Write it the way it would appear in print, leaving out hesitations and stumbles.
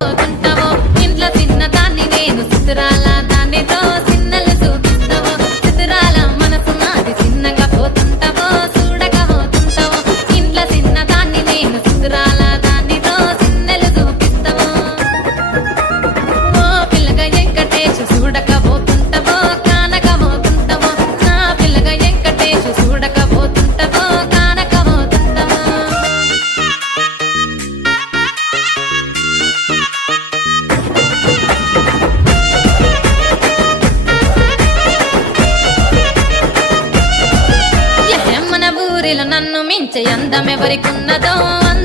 పోతుంటావో ఇంట్లో చిన్న దాన్ని నేను సుతురాల దానితో చిన్నలు చూపిస్తావో సుతురాల మనసు నాది చిన్నగా పోతుంటావో చూడక పోతుంటావో ఇంట్లో చిన్న దాన్ని నేను సుతురాల దానితో చిన్నలు చూపిస్తావో ఓ పిల్లగా వెంకటేశు చూడక పోతుంటావో కానక పోతుంటావో నా పిల్లగా వెంకటేశు చూడక పోతుంటావో కానక పోతుంటావో మన ఊరిలో నన్ను మించే అందం ఎవరికున్నదో